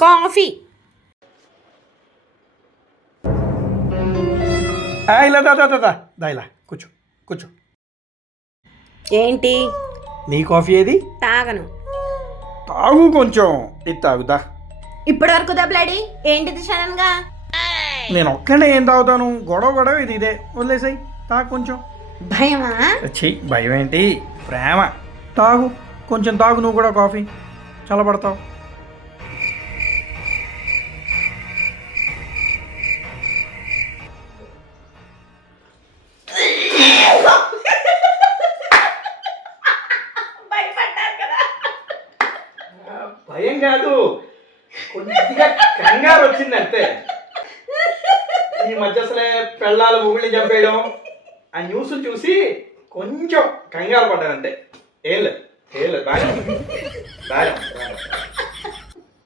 Coffee. ఇలా దా ఇలా కూర్చో కూర్చో. ఏంటి? నీ కాఫీ ఏది? తాగను. తాగు కొంచెం. ఇది తాగుదా. ఇప్పటి వరకు దెబ్బలాడి ఏంటిది సడన్ గా? నేను ఒక్కడే ఏం తాగుతాను? గొడవ ఇది ఇదే. వదిలేసాయి. తాగు కొంచెం. భయమా? చెయ్యి. భయం ఏంటి? ప్రేమ. తాగు కొంచెం. తాగు నువ్వు కూడా కాఫీ. చల్లబడతావు. భయం కాదు, కొద్దిగా కంగారు వచ్చింది అంతే. ఈ మధ్య అసలే పెళ్ళాల ఊళ్ళని చంపేయడం ఆ న్యూస్ చూసి కొంచెం కంగారు పడ్డానంతే. ఏం లేదు బాగా